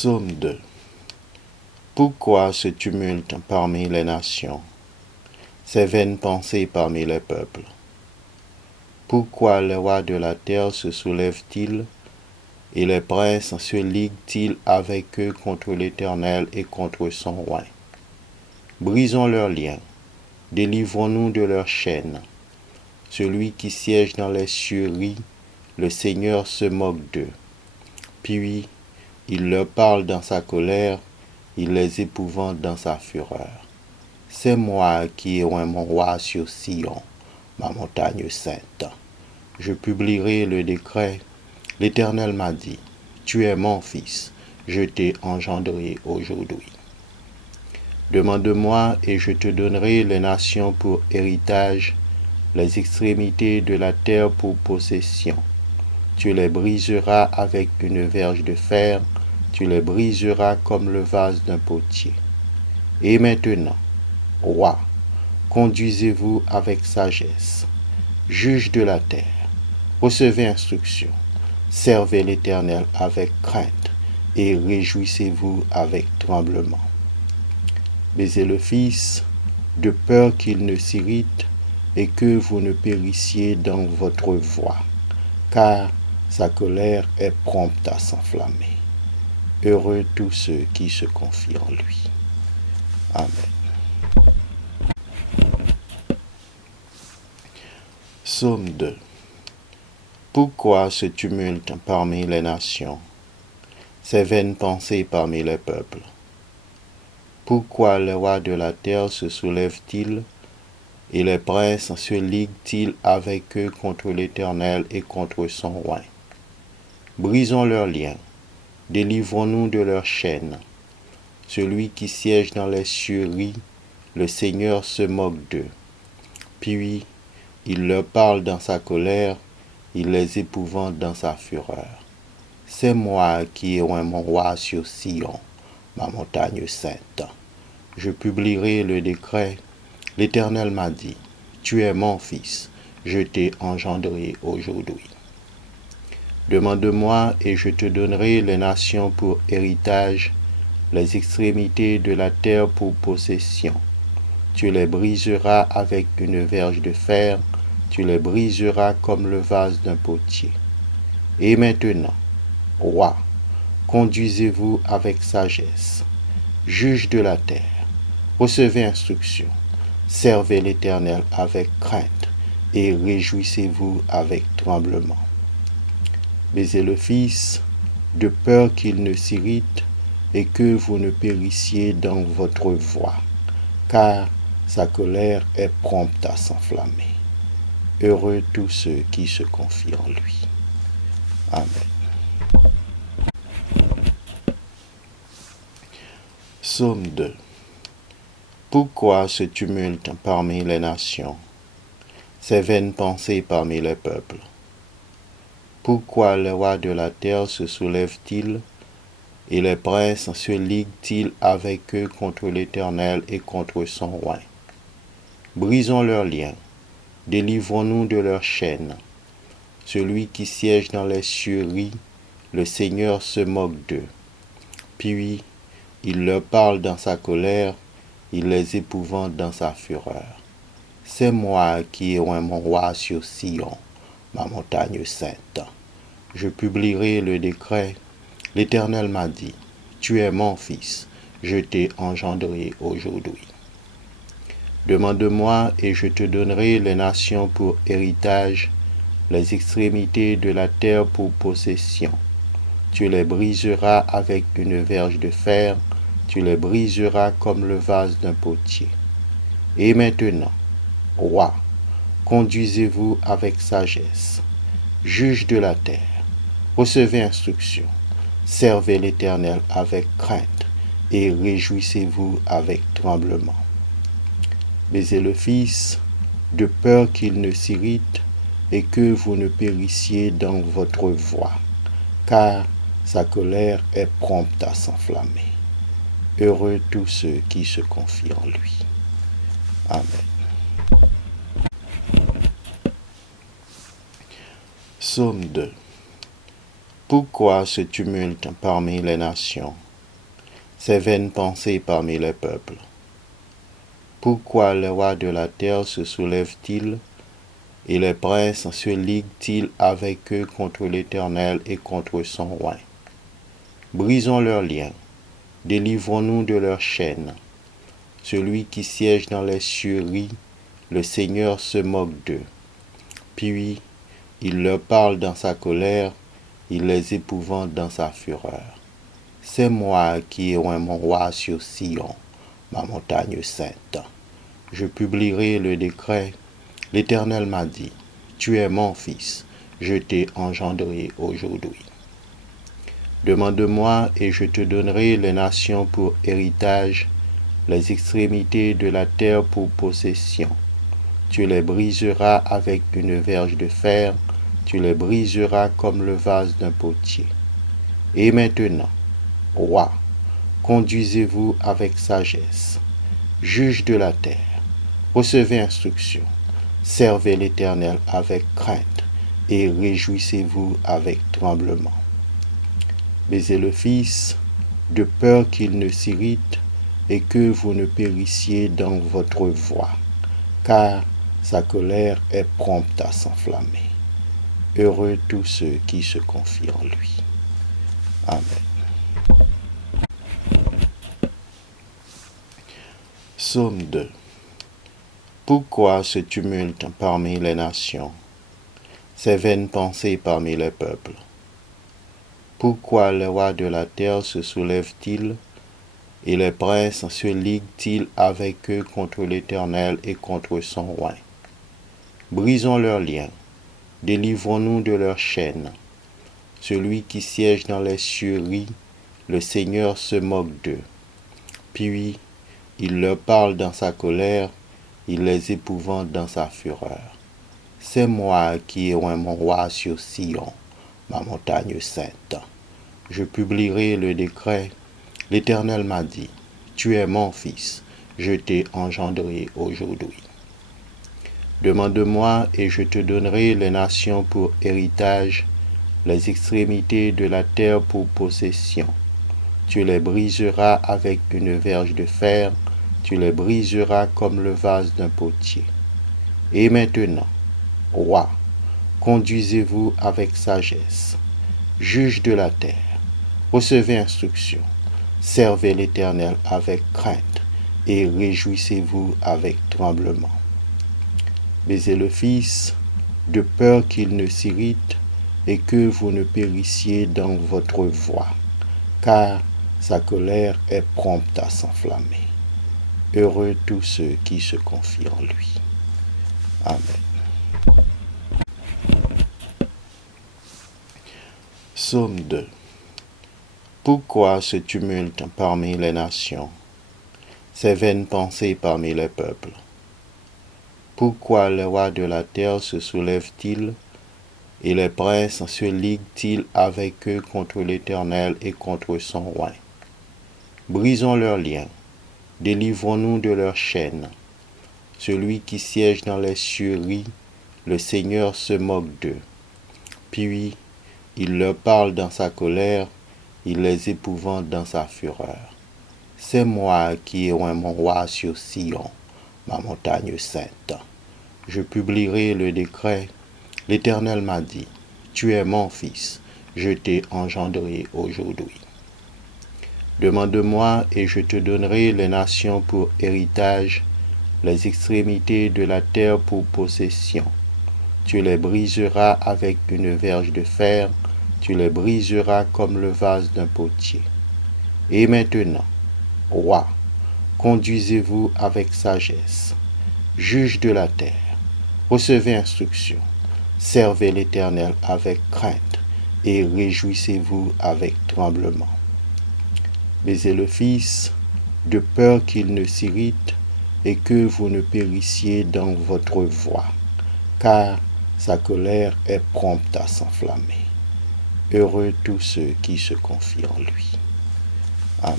Psaume 2. Pourquoi ce tumulte parmi les nations, ces vaines pensées parmi les peuples? Pourquoi les rois de la terre se soulèvent-ils, et les princes se liguent-ils avec eux contre l'Éternel et contre son roi? Brisons leurs liens, délivrons-nous de leurs chaînes. Celui qui siège dans les cieux rit, le Seigneur se moque d'eux. Puis, il leur parle dans sa colère, il les épouvante dans sa fureur. C'est moi qui ai oint mon roi sur Sion, ma montagne sainte. Je publierai le décret. L'Éternel m'a dit, tu es mon fils, je t'ai engendré aujourd'hui. Demande-moi et je te donnerai les nations pour héritage, les extrémités de la terre pour possession. Tu les briseras avec une verge de fer, tu les briseras comme le vase d'un potier. Et maintenant, roi, conduisez-vous avec sagesse. Juge de la terre, recevez instruction. Servez l'Éternel avec crainte et réjouissez-vous avec tremblement. Baisez le Fils, de peur qu'il ne s'irrite et que vous ne périssiez dans votre voie, car sa colère est prompte à s'enflammer. Heureux tous ceux qui se confient en lui. Amen. Psaume 2. Pourquoi ce tumulte parmi les nations, ces vaines pensées parmi les peuples? Pourquoi les rois de la terre se soulèvent-ils, et les princes se liguent-ils avec eux contre l'Éternel et contre son roi? Brisons leurs liens, délivrons-nous de leurs chaînes. Celui qui siège dans les cieux rit, le Seigneur se moque d'eux. Puis, il leur parle dans sa colère, il les épouvante dans sa fureur. C'est moi qui ai oint mon roi sur Sion, ma montagne sainte. Je publierai le décret. L'Éternel m'a dit, tu es mon fils, je t'ai engendré aujourd'hui. Demande-moi et je te donnerai les nations pour héritage, les extrémités de la terre pour possession. Tu les briseras avec une verge de fer, tu les briseras comme le vase d'un potier. Et maintenant, roi, conduisez-vous avec sagesse. Juge de la terre, recevez instruction. Servez l'Éternel avec crainte et réjouissez-vous avec tremblement. Baisez le Fils, de peur qu'il ne s'irrite et que vous ne périssiez dans votre voie, car sa colère est prompte à s'enflammer. Heureux tous ceux qui se confient en lui. Amen. Psaume 2. Pourquoi ce tumulte parmi les nations, ces vaines pensées parmi les peuples? Pourquoi les rois de la terre se soulèvent-ils, et les princes se liguent-ils avec eux contre l'Éternel et contre son roi? Brisons leurs liens, délivrons-nous de leurs chaînes. Celui qui siège dans les cieux rit, le Seigneur se moque d'eux. Puis, il leur parle dans sa colère, il les épouvante dans sa fureur. C'est moi qui ai oint mon roi sur Sion, ma montagne sainte. Je publierai le décret. L'Éternel m'a dit, tu es mon fils, je t'ai engendré aujourd'hui. Demande-moi et je te donnerai les nations pour héritage, les extrémités de la terre pour possession. Tu les briseras avec une verge de fer, tu les briseras comme le vase d'un potier. Et maintenant, roi, conduisez-vous avec sagesse. Juge de la terre, recevez instruction. Servez l'Éternel avec crainte et réjouissez-vous avec tremblement. Baisez le Fils, de peur qu'il ne s'irrite et que vous ne périssiez dans votre voie, car sa colère est prompte à s'enflammer. Heureux tous ceux qui se confient en lui. Amen. Psaume 2. Pourquoi ce tumulte parmi les nations, ses vaines pensées parmi les peuples. Pourquoi les rois de la terre se soulèvent-ils et les princes se liguent-ils avec eux contre l'Éternel et contre son roi? Brisons leurs liens, délivrons-nous de leurs chaînes. Celui qui siège dans les cieux rit, le Seigneur se moque d'eux. Puis, il leur parle dans sa colère, il les épouvante dans sa fureur. C'est moi qui ai oint mon roi sur Sion, ma montagne sainte. Je publierai le décret. L'Éternel m'a dit, tu es mon fils, je t'ai engendré aujourd'hui. Demande-moi et je te donnerai les nations pour héritage, les extrémités de la terre pour possession. Tu les briseras avec une verge de fer, tu les briseras comme le vase d'un potier. Et maintenant, roi, conduisez-vous avec sagesse. Juge de la terre, recevez instruction, servez l'Éternel avec crainte et réjouissez-vous avec tremblement. Baisez le Fils, de peur qu'il ne s'irrite et que vous ne périssiez dans votre voie, car sa colère est prompte à s'enflammer. Heureux tous ceux qui se confient en lui. Amen. Psaume 2. Pourquoi ce tumulte parmi les nations, ces vaines pensées parmi les peuples? Pourquoi les rois de la terre se soulèvent-ils et les princes se liguent-ils avec eux contre l'Éternel et contre son roi? Brisons leurs liens, délivrons-nous de leurs chaînes. Celui qui siège dans les cieux rit, le Seigneur se moque d'eux. Puis, il leur parle dans sa colère, il les épouvante dans sa fureur. C'est moi qui ai oint mon roi sur Sion, ma montagne sainte. Je publierai le décret. L'Éternel m'a dit, tu es mon fils, je t'ai engendré aujourd'hui. Demande-moi et je te donnerai les nations pour héritage, les extrémités de la terre pour possession. Tu les briseras avec une verge de fer, tu les briseras comme le vase d'un potier. Et maintenant, roi, conduisez-vous avec sagesse. Juge de la terre, recevez instruction, servez l'Éternel avec crainte et réjouissez-vous avec tremblement. Baisez le Fils, de peur qu'il ne s'irrite et que vous ne périssiez dans votre voie, car sa colère est prompte à s'enflammer. Heureux tous ceux qui se confient en lui. Amen. Psaume 2. Pourquoi ce tumulte parmi les nations, ces vaines pensées parmi les peuples? Pourquoi les rois de la terre se soulèvent-ils et les princes se liguent-ils avec eux contre l'Éternel et contre son roi? Brisons leurs liens, délivrons-nous de leurs chaînes. Celui qui siège dans les cieux rit, le Seigneur se moque d'eux. Puis, il leur parle dans sa colère, il les épouvante dans sa fureur. C'est moi qui ai oint mon roi sur Sion, ma montagne sainte. Je publierai le décret. L'Éternel m'a dit, tu es mon fils, je t'ai engendré aujourd'hui. Demande-moi et je te donnerai les nations pour héritage, les extrémités de la terre pour possession. Tu les briseras avec une verge de fer, tu les briseras comme le vase d'un potier. Et maintenant, roi, conduisez-vous avec sagesse. Juge de la terre, recevez instruction, servez l'Éternel avec crainte et réjouissez-vous avec tremblement. Baisez le Fils, de peur qu'il ne s'irrite et que vous ne périssiez dans votre voie, car sa colère est prompte à s'enflammer. Heureux tous ceux qui se confient en lui. Amen.